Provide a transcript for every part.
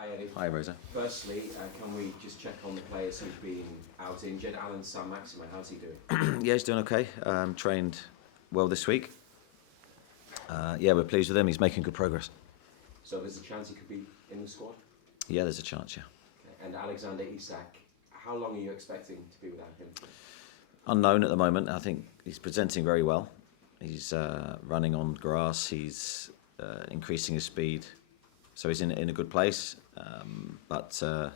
Hi Eddie. Hi Rosa. Firstly, can we just check on the players who've been out injured? Alan Saint-Maximin, how's he doing? Yeah, he's doing okay. Trained well this week. Yeah, we're pleased with him. He's making good progress. So there's a chance he could be in the squad? Yeah, there's a chance, yeah. Okay. And Alexander Isak, how long are you expecting to be without him? Unknown at the moment. I think he's presenting very well. He's running on grass. He's increasing his speed. So he's in a good place. But the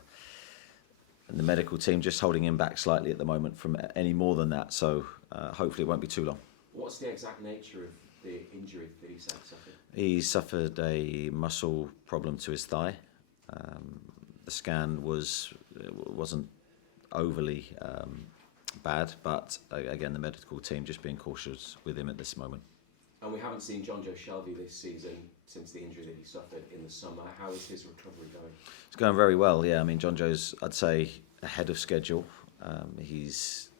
medical team just holding him back slightly at the moment from any more than that. So hopefully it won't be too long. What's the exact nature of the injury that Isak suffered? He suffered a muscle problem to his thigh. The scan wasn't overly bad, but again, the medical team just being cautious with him at this moment. And we haven't seen Jonjo Shelvey this season since the injury that he suffered in the summer. How is his recovery going? It's going very well, yeah. I mean, Jonjo's, I'd say, ahead of schedule. He's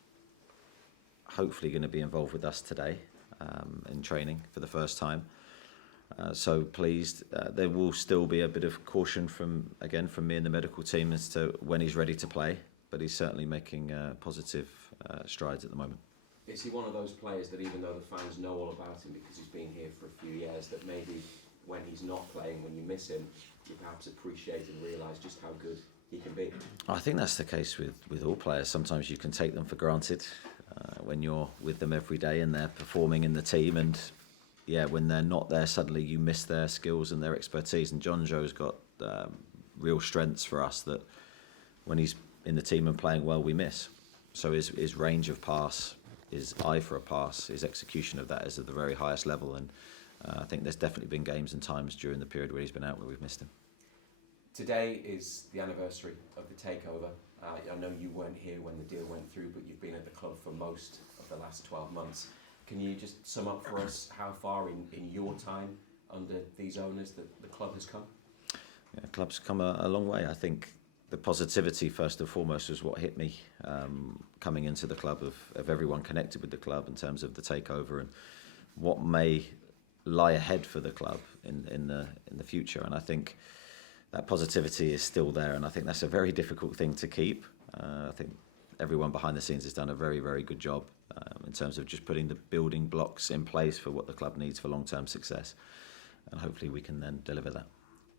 hopefully going to be involved with us today in training for the first time. So pleased. There will still be a bit of caution from me and the medical team as to when he's ready to play, but he's certainly making positive strides at the moment. Is he one of those players that even though the fans know all about him because he's been here for a few years, that maybe when he's not playing, when you miss him, you perhaps appreciate and realise just how good he can be? I think that's the case with all players. Sometimes you can take them for granted when you're with them every day and they're performing in the team, and yeah, when they're not there, suddenly you miss their skills and their expertise. And Jonjo's got real strengths for us that when he's in the team and playing well, we miss. So his range of pass, his eye for a pass, his execution of that is at the very highest level. And I think there's definitely been games and times during the period where he's been out where we've missed him. Today is the anniversary of the takeover. I know you weren't here when the deal went through, but you've been at the club for most of the last 12 months. Can you just sum up for us how far in your time under these owners that the club has come? Yeah, the club's come a long way. I think the positivity, first and foremost, was what hit me coming into the club of everyone connected with the club in terms of the takeover and what may lie ahead for the club in the future. And I think that positivity is still there, and I think that's a very difficult thing to keep. I think everyone behind the scenes has done a very, very good job in terms of just putting the building blocks in place for what the club needs for long-term success, and hopefully we can then deliver that.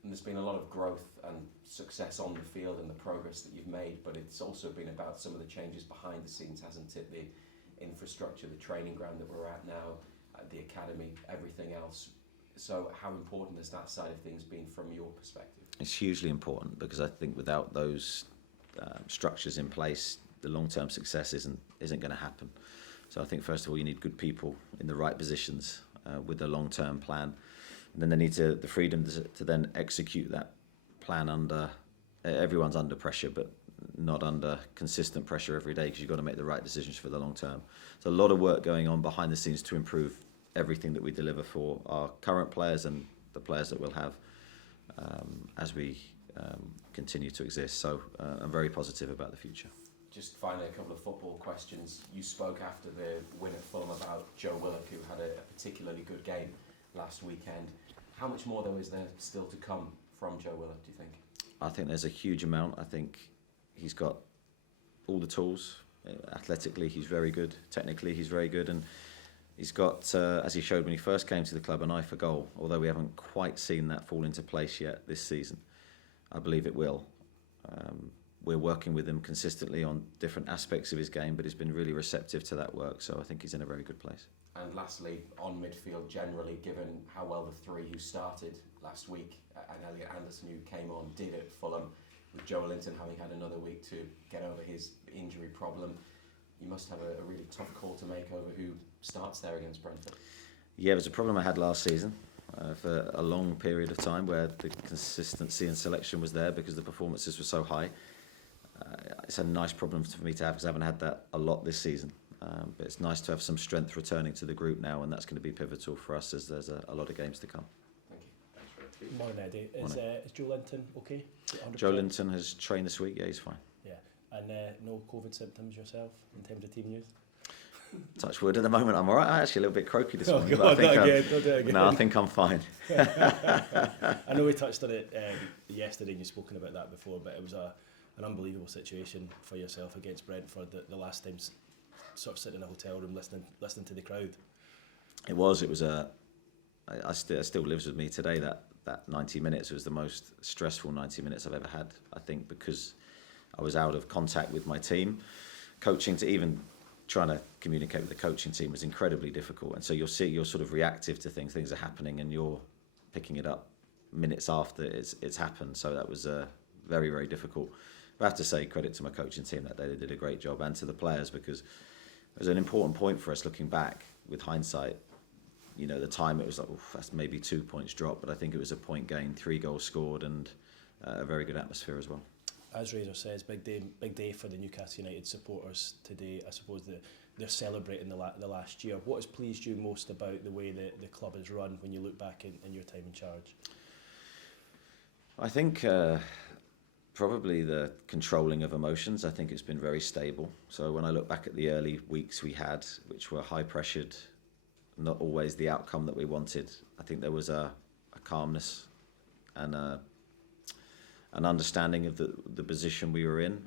And there's been a lot of growth and success on the field and the progress that you've made, but it's also been about some of the changes behind the scenes, hasn't it? The infrastructure, the training ground that we're at now, the academy, everything else. So how important has that side of things been from your perspective? It's hugely important, because I think without those structures in place, the long-term success isn't going to happen. So I think first of all you need good people in the right positions with a long-term plan, and then they need the freedom to then execute that plan under everyone's under pressure, but not under consistent pressure every day, because you've got to make the right decisions for the long term. So a lot of work going on behind the scenes to improve everything that we deliver for our current players and the players that we'll have as we continue to exist. So I'm very positive about the future. Just finally, a couple of football questions. You spoke after the win at Fulham about Joe Willock, who had a particularly good game last weekend. How much more, though, is there still to come from Joe Willock, do you think? I think there's a huge amount. I think he's got all the tools. Athletically, he's very good. Technically, he's very good. And he's got, as he showed when he first came to the club, an eye for goal, although we haven't quite seen that fall into place yet this season. I believe it will. We're working with him consistently on different aspects of his game, but he's been really receptive to that work, so I think he's in a very good place. And lastly, on midfield generally, given how well the three who started last week and Elliot Anderson, who came on, did at Fulham, with Joe Linton having had another week to get over his injury problem, you must have a really tough call to make over who starts there against Brentford. Yeah, it was a problem I had last season for a long period of time, where the consistency and selection was there because the performances were so high. It's a nice problem for me to have, because I haven't had that a lot this season. But it's nice to have some strength returning to the group now, and that's going to be pivotal for us as there's a lot of games to come. Thank you. Thanks for it. Morning, Eddie. Is Joe Linton okay? 100%? Joe Linton has trained this week. Yeah, he's fine. Yeah, and no COVID symptoms yourself in terms of team news? touch wood at the moment. I'm all right. I'm actually a little bit croaky this morning. Don't do it again. No, I think I'm fine. I know we touched on it yesterday and you've spoken about that before, but it was an unbelievable situation for yourself against Brentford the last time, sort of sitting in a hotel room listening to the crowd. It was it still lives with me today. That 90 minutes was the most stressful 90 minutes I've ever had, I think, because I was out of contact with my team. Coaching, to even trying to communicate with the coaching team was incredibly difficult. And so you're sort of reactive to things are happening and you're picking it up minutes after it's happened. So that was very, very difficult. But I have to say credit to my coaching team that day. They did a great job, and to the players, because it was an important point for us looking back with hindsight. You know, the time it was like, that's maybe 2 points drop, but I think it was a point gain, 3 goals scored, and a very good atmosphere as well. As Razor says, big day for the Newcastle United supporters today. I suppose they're celebrating the last year. What has pleased you most about the way the club is run when you look back in your time in charge? I think probably the controlling of emotions. I think it's been very stable. So when I look back at the early weeks we had, which were high pressured, not always the outcome that we wanted, I think there was a calmness and an understanding of the position we were in,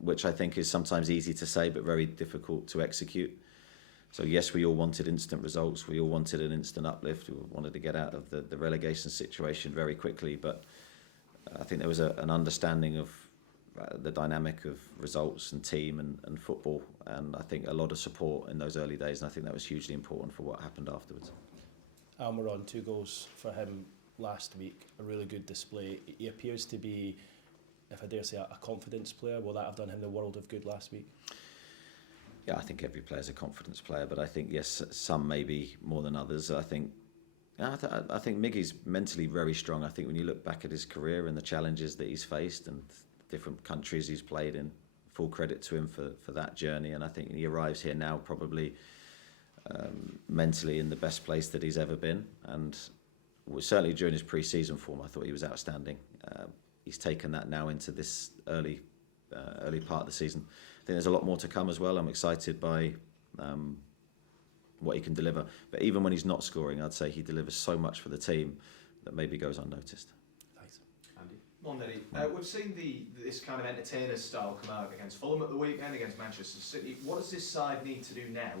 which I think is sometimes easy to say but very difficult to execute. So yes, we all wanted instant results, we all wanted an instant uplift, we wanted to get out of the relegation situation very quickly, but I think there was an understanding of the dynamic of results and team and football, and I think a lot of support in those early days, and I think that was hugely important for what happened afterwards. Almirón, 2 goals for him last week, a really good display. He appears to be, if I dare say, a confidence player. Will that have done him the world of good last week? Yeah, I think every player's a confidence player, but I think, yes, some maybe more than others. I think Miggy's mentally very strong. I think when you look back at his career and the challenges that he's faced and different countries he's played in, full credit to him for that journey. And I think he arrives here now probably mentally in the best place that he's ever been. And certainly during his pre-season form, I thought he was outstanding. He's taken that now into this early part of the season. I think there's a lot more to come as well. I'm excited by what he can deliver. But even when he's not scoring, I'd say he delivers so much for the team that maybe goes unnoticed. Thanks. Andy? Monday. We've seen this kind of entertainer style come out against Fulham at the weekend, against Manchester City. What does this side need to do now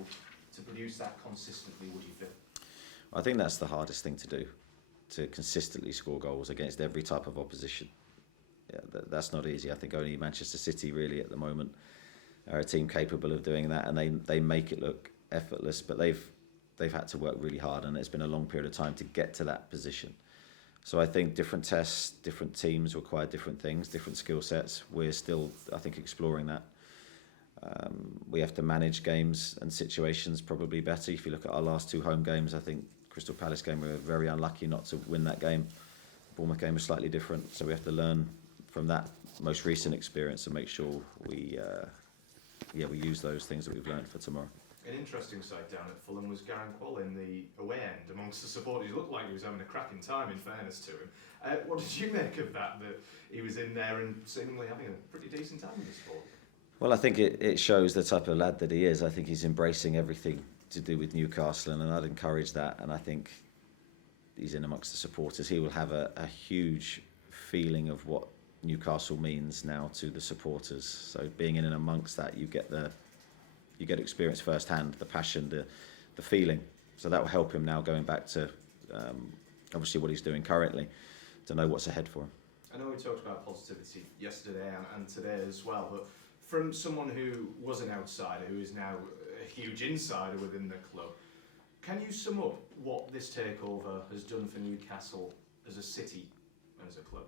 to produce that consistently, would you feel? I think that's the hardest thing to do, to consistently score goals against every type of opposition. Yeah, that's not easy. I think only Manchester City really at the moment are a team capable of doing that, and they make it look effortless, but they've had to work really hard, and it's been a long period of time to get to that position. So I think different tests, different teams require different things, different skill sets. We're still, I think, exploring that. We have to manage games and situations probably better. If you look at our last 2 home games, I think Crystal Palace game, we were very unlucky not to win that game. Bournemouth game was slightly different, so we have to learn from that most recent experience and make sure we use those things that we've learned for tomorrow. An interesting sight down at Fulham was Garang Kuol in the away end amongst the supporters. He looked like he was having a cracking time, in fairness to him. What did you make of that he was in there and seemingly having a pretty decent time in the sport? Well, I think it shows the type of lad that he is. I think he's embracing everything to do with Newcastle, and I'd encourage that. And I think he's in amongst the supporters. He will have a huge feeling of what Newcastle means now to the supporters. So being in and amongst that, you get experience firsthand, the passion, the feeling. So that will help him now going back to obviously what he's doing currently, to know what's ahead for him. I know we talked about positivity yesterday and today as well, but from someone who was an outsider, who is now a huge insider within the club, can you sum up what this takeover has done for Newcastle as a city and as a club?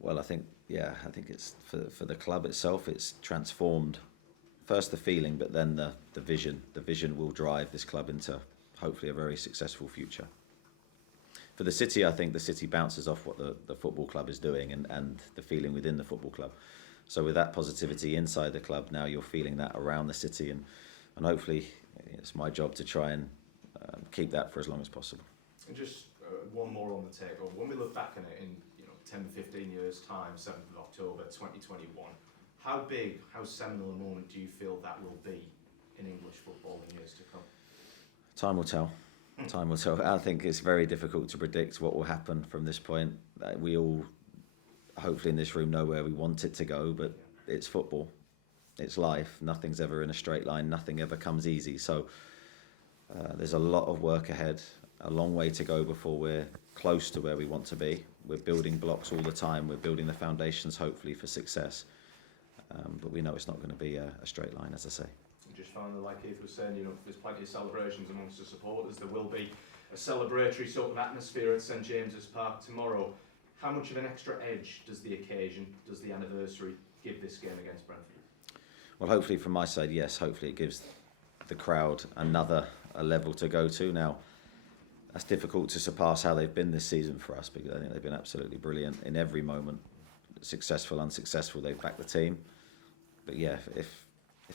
Well, I think it's for the club itself, it's transformed first the feeling, but then the vision. The vision will drive this club into hopefully a very successful future. For the city, I think the city bounces off what the football club is doing and the feeling within the football club. So with that positivity inside the club, now you're feeling that around the city, and hopefully it's my job to try and keep that for as long as possible. And just one more on the takeover. When we look back on it in 10, 15 years' time, 7th of October 2021, how big, how seminal a moment do you feel that will be in English football in years to come? Time will tell. Time will tell. I think it's very difficult to predict what will happen from this point. We all, hopefully in this room, know where we want it to go, but it's football. It's life. Nothing's ever in a straight line. Nothing ever comes easy. So there's a lot of work ahead, a long way to go before we're close to where we want to be. We're building blocks all the time. We're building the foundations, hopefully, for success. But we know it's not going to be a straight line, as I say. Just finally, like Keith was saying, there's plenty of celebrations amongst the supporters. There will be a celebratory sort of atmosphere at St James's Park tomorrow. How much of an extra edge does the occasion, does the anniversary give this game against Brentford? Well, hopefully from my side, yes. Hopefully it gives the crowd a level to go to. Now, that's difficult to surpass how they've been this season for us, because I think they've been absolutely brilliant in every moment. Successful, unsuccessful, they've backed the team. But yeah, if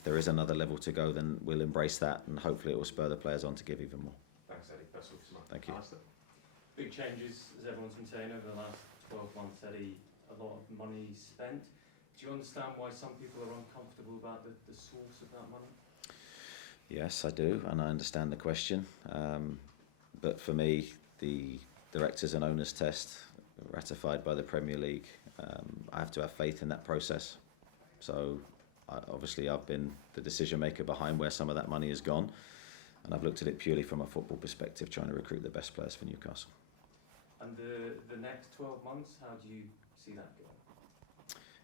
there is another level to go, then we'll embrace that, and hopefully it will spur the players on to give even more. Thanks, Eddie. Best of luck tomorrow. Thank you. Alistair? Big changes, as everyone's been saying, over the last 12 months, Eddie. A lot of money spent. Do you understand why some people are uncomfortable about the source of that money? Yes, I do, and I understand the question. But for me, the directors and owners test, ratified by the Premier League, I have to have faith in that process. So obviously I've been the decision maker behind where some of that money has gone, and I've looked at it purely from a football perspective, trying to recruit the best players for Newcastle. And the next 12 months, how do you see that going?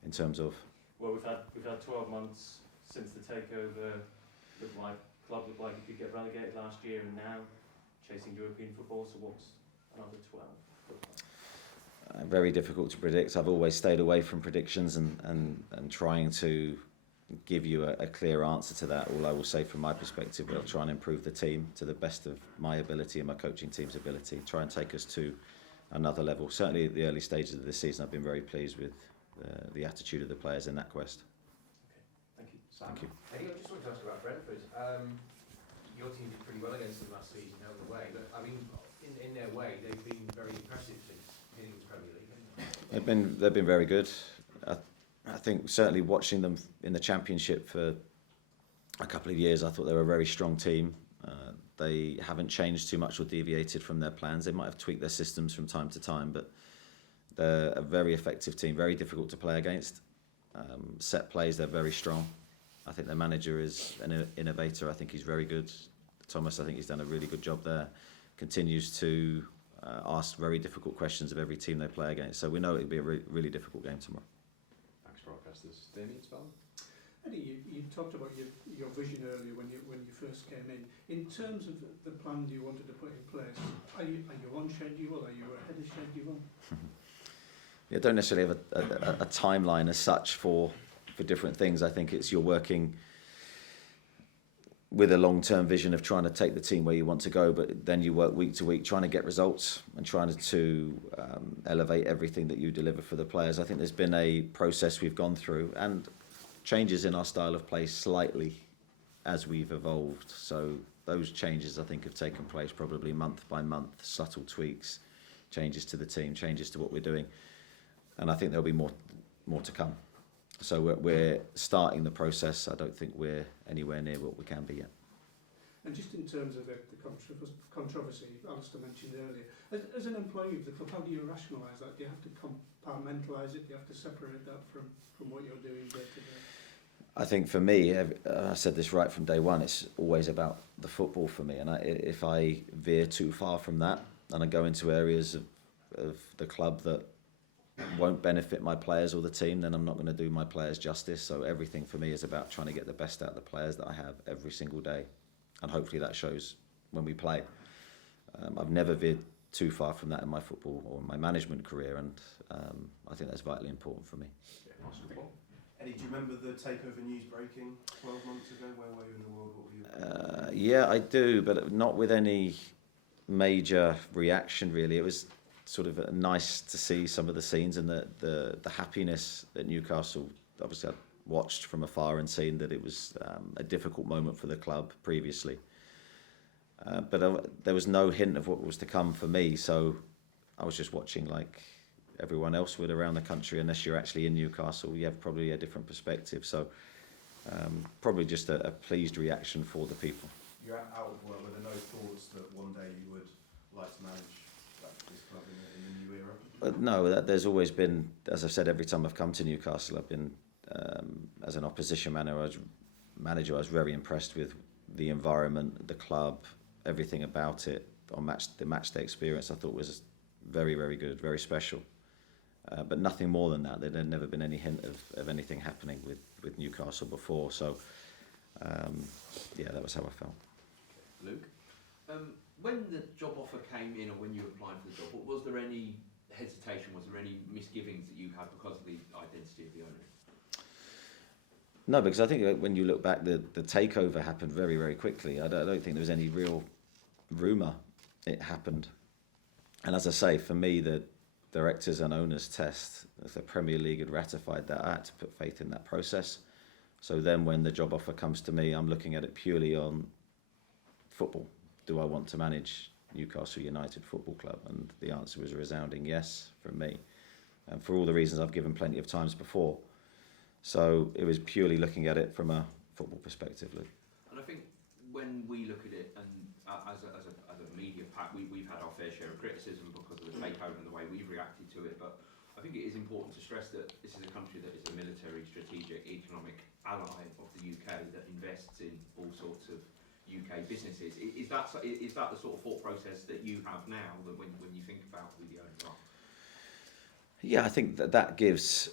In terms of? Well, we've had 12 months since the takeover. Club looked like it could get relegated last year, and now chasing European football. So what's another 12 look like? Very difficult to predict. I've always stayed away from predictions and trying to give you a clear answer to that. All I will say from my perspective, we'll try and improve the team to the best of my ability and my coaching team's ability, try and take us to another level. Certainly at the early stages of this season, I've been very pleased with the attitude of the players in that quest. Okay, thank you. Sam. Thank you. Eddie, I just wanted to ask about Brentford. Your team did pretty well against them last season, out of the way, but I mean, in their way, they've been very impressive since hitting the Premier League, haven't they? They've been very good. I think certainly watching them in the Championship for a couple of years, I thought they were a very strong team. They haven't changed too much or deviated from their plans. They might have tweaked their systems from time to time, but they're a very effective team, very difficult to play against. Set plays, they're very strong. I think their manager is an innovator. I think he's very good. Thomas, I think he's done a really good job there. Continues to ask very difficult questions of every team they play against. So we know it'll be a really difficult game tomorrow. Thanks, broadcasters. Damien Spellman? Eddie, you talked about your vision earlier when you first came in. In terms of the plan you wanted to put in place, are you on schedule? Are you ahead of schedule? Yeah, don't necessarily have a timeline as such for different things. I think it's you're working with a long-term vision of trying to take the team where you want to go, but then you work week to week trying to get results and trying to elevate everything that you deliver for the players. I think there's been a process we've gone through and changes in our style of play slightly as we've evolved. So those changes I think have taken place probably month by month, subtle tweaks, changes to the team, changes to what we're doing. And I think there'll be more to come. So we're starting the process. I don't think we're anywhere near what we can be yet. And just in terms of the controversy Alistair mentioned earlier, as an employee of the club, how do you rationalise that? Do you have to compartmentalise it? Do you have to separate that from what you're doing day to day? I think for me, I said this right from day one, it's always about the football for me. And if I veer too far from that and I go into areas of the club that won't benefit my players or the team, then I'm not going to do my players justice. So everything for me is about trying to get the best out of the players that I have every single day. And hopefully that shows when we play. I've never veered too far from that in my football or my management career, and I think that's vitally important for me. Eddie, do you remember the takeover news breaking 12 months ago? Where were you in the world? What were you? Yeah, I do, but not with any major reaction really. It was sort of nice to see some of the scenes and the happiness that Newcastle, obviously I'd watched from afar and seen that it was a difficult moment for the club previously. But there was no hint of what was to come for me, so I was just watching like everyone else would around the country. Unless you're actually in Newcastle, you have probably a different perspective. So probably just a pleased reaction for the people. You're out of work. Were there no thoughts that one day you would like to manage this club in the new era? No, there's always been, as I've said, every time I've come to Newcastle, I've been, as an opposition manager, I was very impressed with the environment, the club, everything about it. The match day experience I thought was very, very good, very special. But nothing more than that. There had never been any hint of anything happening with Newcastle before. So, yeah, that was how I felt. Luke, when the job offer came in, or when you applied for the job, was there any hesitation? Was there any misgivings that you had because of the identity of the owners? No, because I think when you look back, the takeover happened very, very quickly. I don't think there was any real rumour it happened. And as I say, for me, the directors and owners test, if the Premier League had ratified that, I had to put faith in that process. So then when the job offer comes to me, I'm looking at it purely on football. Do I want to manage Newcastle United Football Club? And the answer was a resounding yes from me, and for all the reasons I've given plenty of times before. So it was purely looking at it from a football perspective, Luke. And I think when we look at it, and as a media pack, we've had our fair share of criticism because of the takeover and the way we've reacted to it. But I think it is important to stress that this is a country that is a military, strategic, economic ally of the UK that invests in all sorts of UK businesses. Is that the sort of thought process that you have now, that when you think about who the owners are? Yeah, I think that gives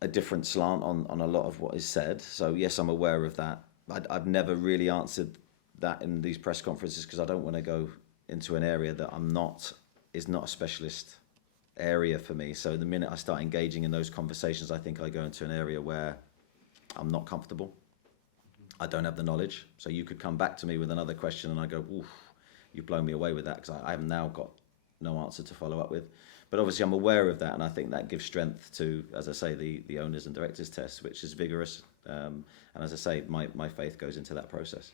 a different slant on a lot of what is said. So yes, I'm aware of that. I've never really answered that in these press conferences because I don't want to go into an area that is not a specialist area for me. So the minute I start engaging in those conversations, I think I go into an area where I'm not comfortable. I don't have the knowledge. So you could come back to me with another question and I go, oof, you've blown me away with that, because I have now got no answer to follow up with. But obviously I'm aware of that, and I think that gives strength to, as I say, the owners and directors test, which is vigorous. And as I say, my faith goes into that process.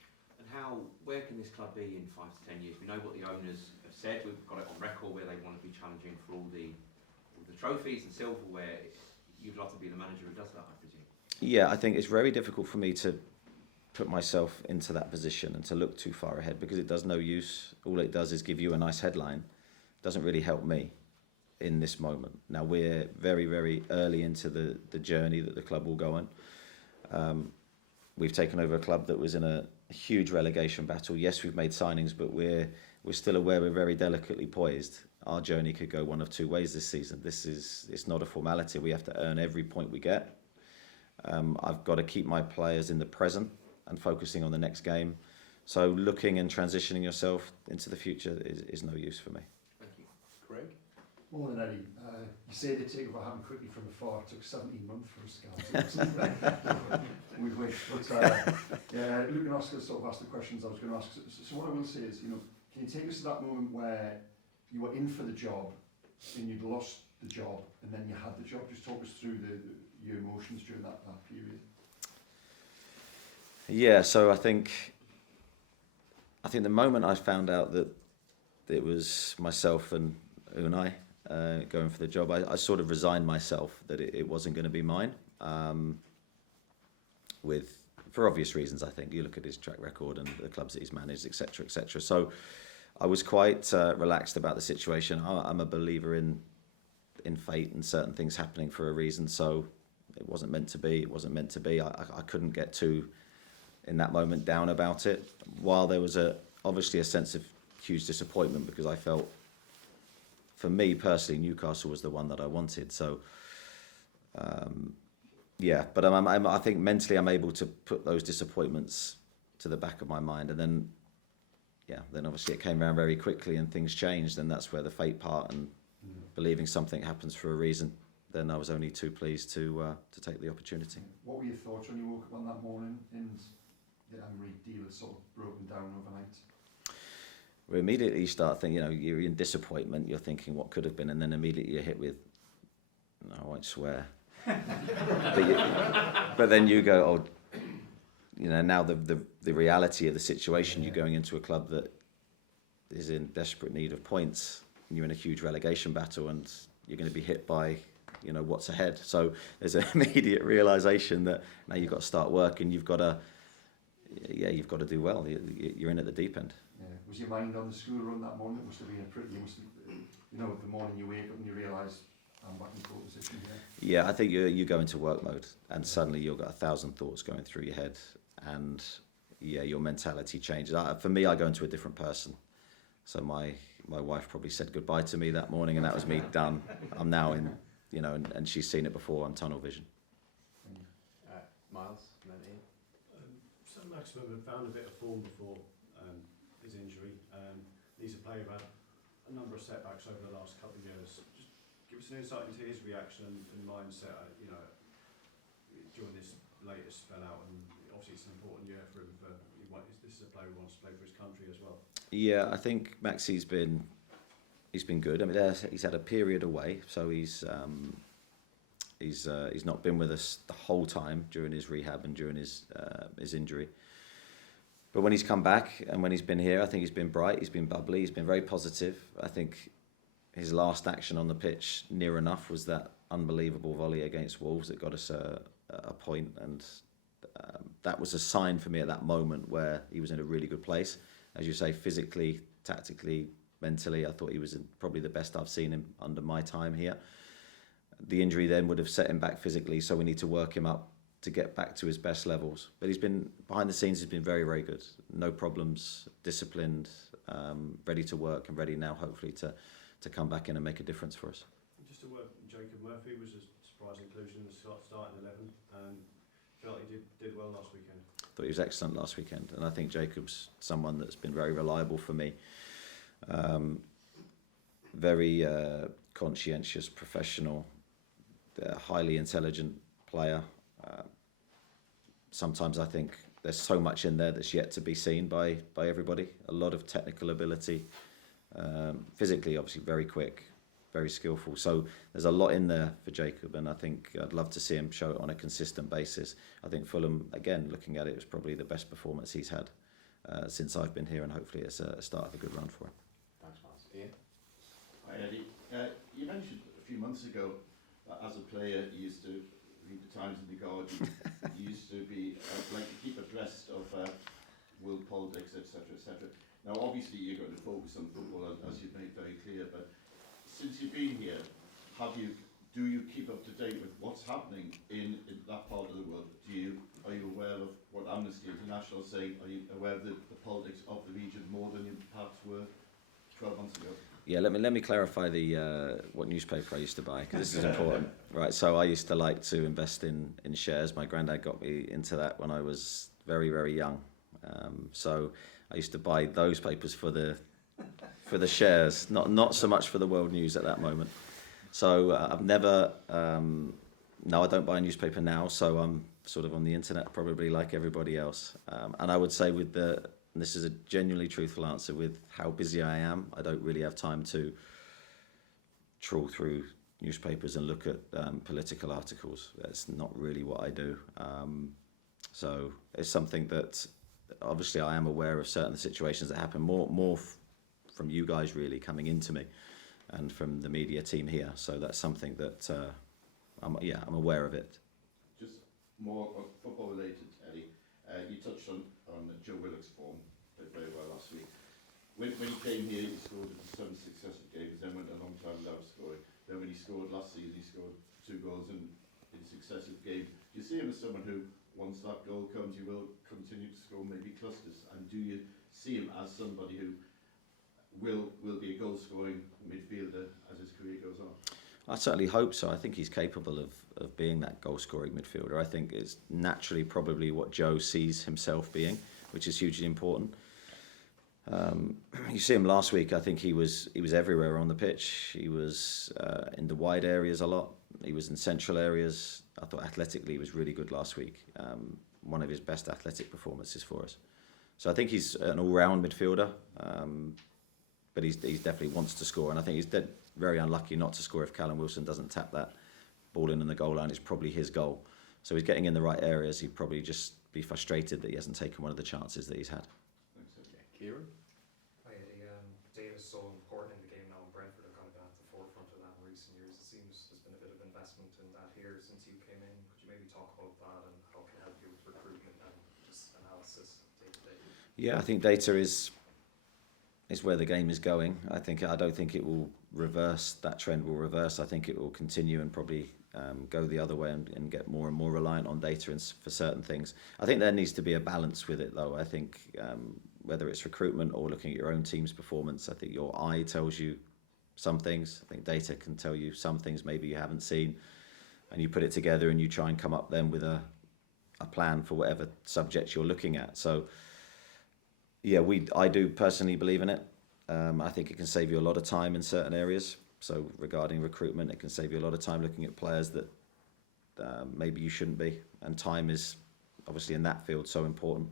And where can this club be in 5 to 10 years? We know what the owners have said. We've got it on record where they want to be challenging for all the trophies and silverware. You'd love to be the manager who does that, I presume. Yeah, I think it's very difficult for me to put myself into that position and to look too far ahead, because it does no use. All it does is give you a nice headline. It doesn't really help me in this moment. Now we're very, very early into the journey that the club will go on. We've taken over a club that was in a huge relegation battle. Yes, we've made signings, but we're still aware we're very delicately poised. Our journey could go one of two ways this season. It's not a formality. We have to earn every point we get. I've got to keep my players in the present and focusing on the next game. So looking and transitioning yourself into the future is no use for me. Thank you. Craig? Morning, Eddie. You say the takeover happened quickly from afar. It took 17 months for us to go. We wish. But yeah, Luke and Oscar sort of asked the questions I was going to ask. So what I will say is, can you take us to that moment where you were in for the job and you'd lost the job and then you had the job? Just talk us through your emotions during that period. Yeah, so I think the moment I found out that it was myself and Unai going for the job, I sort of resigned myself that it wasn't going to be mine. For obvious reasons, I think. You look at his track record and the clubs that he's managed, etc., etc. So I was quite relaxed about the situation. I'm a believer in fate and certain things happening for a reason. So it wasn't meant to be. It wasn't meant to be. I couldn't get too, in that moment, down about it. While there was obviously a sense of huge disappointment, because I felt, for me personally, Newcastle was the one that I wanted. So, yeah, but I think mentally I'm able to put those disappointments to the back of my mind. And then, then obviously it came around very quickly and things changed. And that's where the fate part and believing something happens for a reason. Then I was only too pleased to take the opportunity. What were your thoughts when you woke up on that morning and the Emery deal had sort of broken down overnight? Well, immediately you start thinking, you're in disappointment, you're thinking what could have been, and then immediately you're hit with, no, I won't swear. but then you go, now the reality of the situation, you're going into a club that is in desperate need of points, and you're in a huge relegation battle, and you're going to be hit by you know, what's ahead. So there's an immediate realisation that now you've got to start work and you've got to do well. You're in at the deep end. Yeah. Was your mind on the school run that morning? It must have been a pretty, you know, the morning you wake up and you realise I'm back in pole position here. Yeah, I think you go into work mode and suddenly you've got 1,000 thoughts going through your head, and yeah, your mentality changes. For me, I go into a different person. So my wife probably said goodbye to me that morning, and that was me done. I'm now in, you know, and she's seen it before. I'm tunnel vision. Miles, and then Ian. Sam Maximum had found a bit of form before his injury. He's a player who had a number of setbacks over the last couple of years. Just give us an insight into his reaction and mindset, you know, during this latest spell out. And obviously it's an important year for him. This is a player who wants to play for his country as well. Yeah, I think Maxi's been good. I mean, he's had a period away, so he's not been with us the whole time during his rehab and during his injury. But when he's come back and when he's been here, I think he's been bright, he's been bubbly, he's been very positive. I think his last action on the pitch, near enough, was that unbelievable volley against Wolves that got us a point, and that was a sign for me at that moment where he was in a really good place. As you say, physically, tactically, mentally, I thought he was probably the best I've seen him under my time here. The injury then would have set him back physically, so we need to work him up to get back to his best levels. But he's been, behind the scenes, he's been very, very good. No problems, disciplined, ready to work, and ready now, hopefully, to come back in and make a difference for us. Just a word, Jacob Murphy was a surprise inclusion in the starting 11, and felt he did well last weekend. I thought he was excellent last weekend, and I think Jacob's someone that's been very reliable for me. Very conscientious, professional, highly intelligent player. Sometimes I think there's so much in there that's yet to be seen by everybody. A lot of technical ability, physically obviously very quick, very skillful. So there's a lot in there for Jacob, and I think I'd love to see him show it on a consistent basis. I think Fulham, again, looking at it, was probably the best performance he's had since I've been here, and hopefully it's a start of a good run for him. Thanks, Miles. Ian? Hi, Eddie. You mentioned a few months ago that as a player you used to read the Times and the Guardian. You used to be like to keep abreast of world politics, etc., etc. Now, obviously, you're going to focus on football, as you've made very clear. But since you've been here, do you keep up to date with what's happening in that part of the world? Are you aware of what Amnesty International say? Are you aware of the politics of the region more than you perhaps were 12 months ago? Yeah, let me clarify what newspaper I used to buy, because this is important. Right, so I used to like to invest in shares. My granddad got me into that when I was very, very young. So I used to buy those papers for the shares, not so much for the world news at that moment. So I've never, no, I don't buy a newspaper now, so I'm sort of on the internet probably like everybody else. And I would say and this is a genuinely truthful answer, with how busy I am, I don't really have time to trawl through newspapers and look at political articles. That's not really what I do. So it's something that obviously I am aware of certain situations that happen more from you guys really coming into me and from the media team here. So that's something that I'm aware of it. Just more football related, Eddie. You touched on Joe Willock's form, did very well last week. When he came here, he scored in 7 successive games, then went a long time without scoring. Then when he scored last season, he scored 2 goals in successive games. Do you see him as someone who, once that goal comes, you will continue to score maybe clusters? And do you see him as somebody who will be a goal-scoring midfielder as his career goes on? I certainly hope so. I think he's capable of being that goal-scoring midfielder. I think it's naturally probably what Joe sees himself being, which is hugely important. You see him last week. I think he was everywhere on the pitch. He was in the wide areas a lot. He was in central areas. I thought athletically he was really good last week. One of his best athletic performances for us. So I think he's an all-round midfielder, but he's definitely wants to score, and I think he's very unlucky not to score if Callum Wilson doesn't tap that ball in the goal line. It's probably his goal. So he's getting in the right areas. He'd probably just be frustrated that he hasn't taken one of the chances that he's had. Thanks, okay. Kieran? Data is so important in the game now, and Brentford are kind of been at the forefront of that. We're recent years. It seems there's been a bit of investment in that here since you came in. Could you maybe talk about that and how it can help you with recruitment and just analysis day to day? Yeah, I think data is where the game is going. I don't think it will reverse. That trend will reverse. I think it will continue and probably go the other way and get more and more reliant on data for certain things. I think there needs to be a balance with it, though. I think whether it's recruitment or looking at your own team's performance, I think your eye tells you some things. I think data can tell you some things maybe you haven't seen, and you put it together and you try and come up then with a plan for whatever subject you're looking at. So yeah, I do personally believe in it. I think it can save you a lot of time in certain areas. So regarding recruitment, it can save you a lot of time looking at players that maybe you shouldn't be. And time is obviously in that field so important.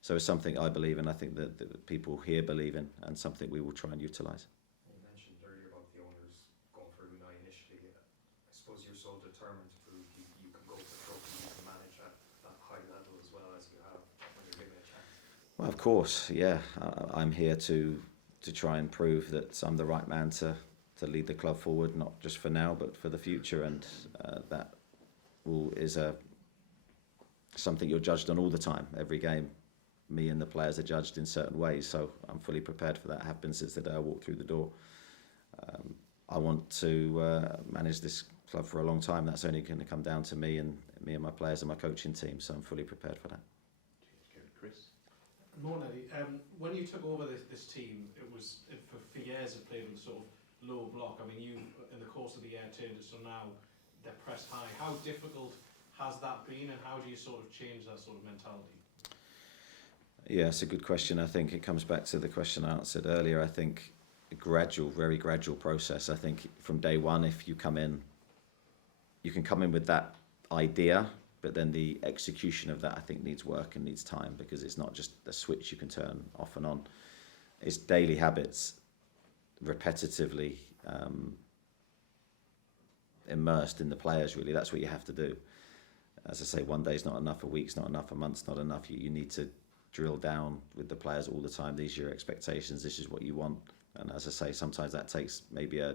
So it's something I believe in. I think that people here believe in, and something we will try and utilise. You mentioned earlier about the owners going for Unai initially. I suppose you're so determined to prove you can go for trophies, you can manage at that high level as well as you have when you're given a chance. Well, of course, yeah. I'm here to try and prove that I'm the right man to lead the club forward, not just for now, but for the future. And that is something you're judged on all the time, every game. Me and the players are judged in certain ways, so I'm fully prepared for that. I have been since the day I walked through the door. I want to manage this club for a long time. That's only going to come down to me and my players and my coaching team, so I'm fully prepared for that. Chris? Morning, Eddie. When you took over this team, for years it played with sort of low block. I mean, you, in the course of the year, turned it so now they're pressed high. How difficult has that been, and how do you sort of change that sort of mentality? Yeah, it's a good question. I think it comes back to the question I answered earlier. I think a very gradual process. I think from day one, if you come in, you can come in with that idea, but then the execution of that, I think, needs work and needs time, because it's not just a switch you can turn off and on. It's daily habits, repetitively immersed in the players, really. That's what you have to do. As I say, one day's not enough, a week's not enough, a month's not enough. You need to drill down with the players all the time. These are your expectations, this is what you want. And as I say, sometimes that takes maybe a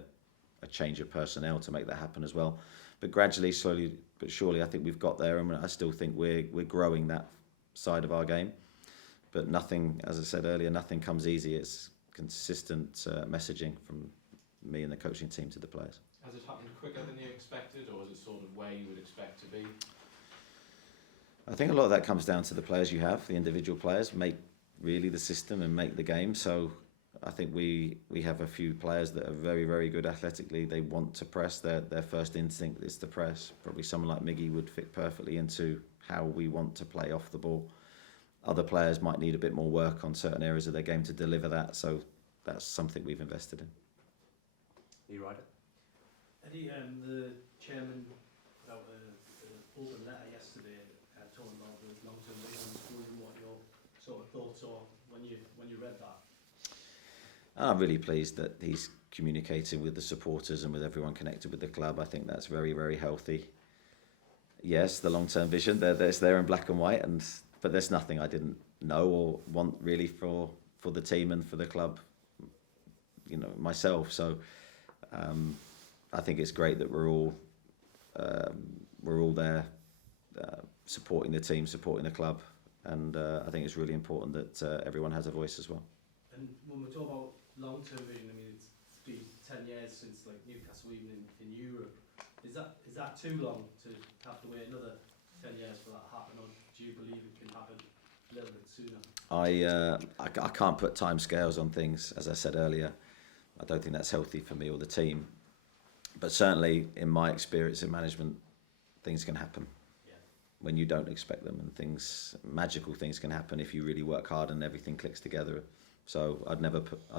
change of personnel to make that happen as well. But gradually, slowly but surely, I think we've got there, and I still think we're growing that side of our game. But nothing, as I said earlier, nothing comes easy. It's consistent messaging from me and the coaching team to the players. Has it happened quicker than you expected, or is it sort of where you would expect to be? I think a lot of that comes down to the players you have. The individual players make really the system and make the game. So I think we have a few players that are very, very good athletically. They want to press. Their first instinct is to press. Probably someone like Miggy would fit perfectly into how we want to play off the ball. Other players might need a bit more work on certain areas of their game to deliver that. So that's something we've invested in. Lee Ryder? Eddie, the chairman put out an open letter yesterday talking about the long-term vision. Wondering what your sort of thoughts are when you read that. I'm really pleased that he's communicating with the supporters and with everyone connected with the club. I think that's very, very healthy. Yes, the long-term vision, it's there in black and white, but there's nothing I didn't know or want really for the team and for the club, myself. So I think it's great that we're all there supporting the team, supporting the club, and I think it's really important that everyone has a voice as well. And when we talk about long-term vision, I mean, it's been 10 years since Newcastle even in Europe. Is that too long to have to wait another 10 years for that to happen, or do you believe it can happen a little bit sooner? I can't put time scales on things, as I said earlier. I don't think that's healthy for me or the team. But certainly, in my experience in management, things can happen when you don't expect them, and magical things can happen if you really work hard and everything clicks together. So I'd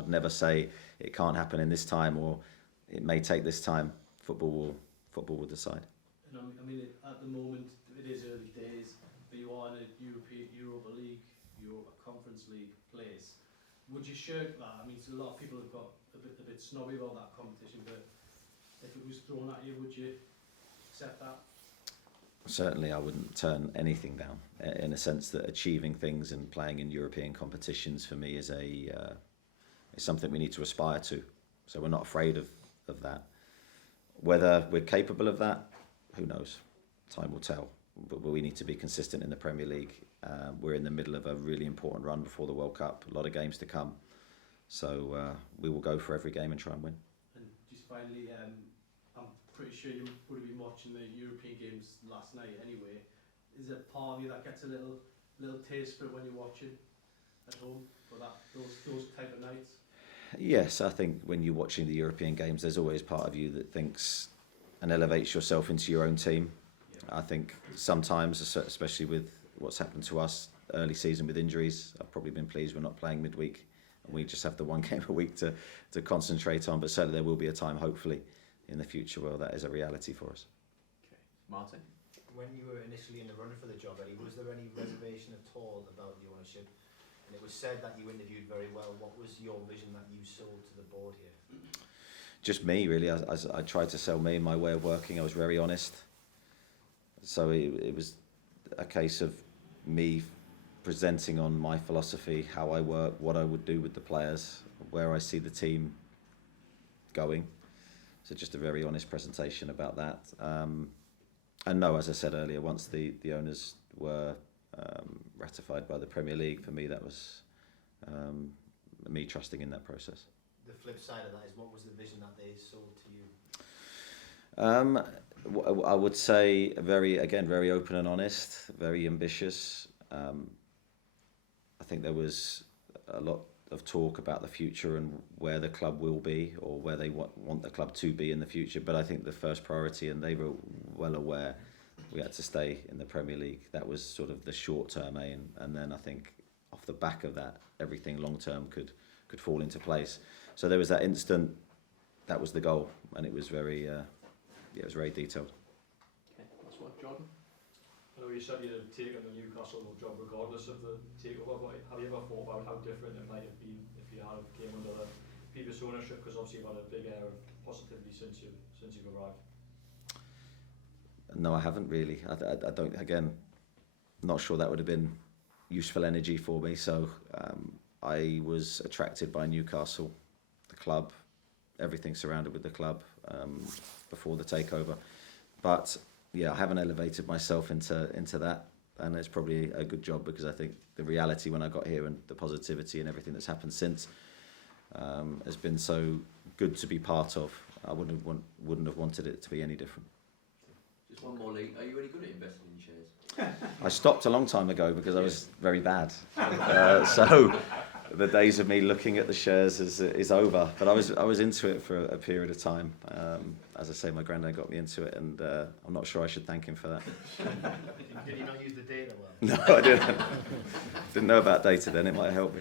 never say it can't happen in this time, or it may take this time. Football will decide. And I mean, at the moment, it is early days, but you are in a Europa League, Europa Conference League place. Would you shirk that? I mean, a lot of people have got a bit snobby about that competition, but if it was thrown at you, would you accept that? Certainly, I wouldn't turn anything down. In a sense that achieving things and playing in European competitions for me is is something we need to aspire to. So we're not afraid of that. Whether we're capable of that, who knows? Time will tell. But we need to be consistent in the Premier League. We're in the middle of a really important run before the World Cup. A lot of games to come. So we will go for every game and try and win. And just finally, I'm pretty sure you would have been watching the European games last night anyway. Is there part of you that gets a little taste for it when you're watching at home for those type of nights? Yes, I think when you're watching the European games, there's always part of you that thinks and elevates yourself into your own team. I think sometimes, especially with what's happened to us early season with injuries, I've probably been pleased we're not playing midweek and we just have the one game a week to concentrate on. But certainly there will be a time, hopefully, in the future where that is a reality for us. Okay. Martin? When you were initially in the run for the job, Eddie, was there any reservation at all about the ownership? And it was said that you interviewed very well. What was your vision that you sold to the board here? Just me, really. I tried to sell me and my way of working. I was very honest. So it was a case of me presenting on my philosophy, how I work, what I would do with the players, where I see the team going. So just a very honest presentation about that. And no, as I said earlier, once the owners were ratified by the Premier League, for me that was me trusting in that process. The flip side of that is, what was the vision that they sold to you? I would say very open and honest, very ambitious. I think there was a lot of talk about the future and where the club will be or where they want the club to be in the future. But I think the first priority, and they were well aware, we had to stay in the Premier League. That was sort of the short-term aim. And then I think off the back of that, everything long-term could fall into place. So there was that instant, that was the goal. And it was very, it was very detailed. Okay, that's what, Jordan? I know you said you'd taken the Newcastle job regardless of the takeover, but have you ever thought about how different it might have been if you had came under the previous ownership? Because obviously you've had a big air of positivity since you've arrived. No, I haven't really. I don't. Again, not sure that would have been useful energy for me. So I was attracted by Newcastle, the club, everything surrounded with the club before the takeover. But yeah, I haven't elevated myself into that, and it's probably a good job because I think the reality when I got here and the positivity and everything that's happened since has been so good to be part of. I wouldn't have wanted it to be any different. Just one more, Lee. Are you any good at investing in shares? I stopped a long time ago because I was very bad. So the days of me looking at the shares is over. But I was into it for a period of time. As I say, my granddad got me into it, and I'm not sure I should thank him for that. Did you not use the data well? No, I didn't. Didn't know about data then. It might help me.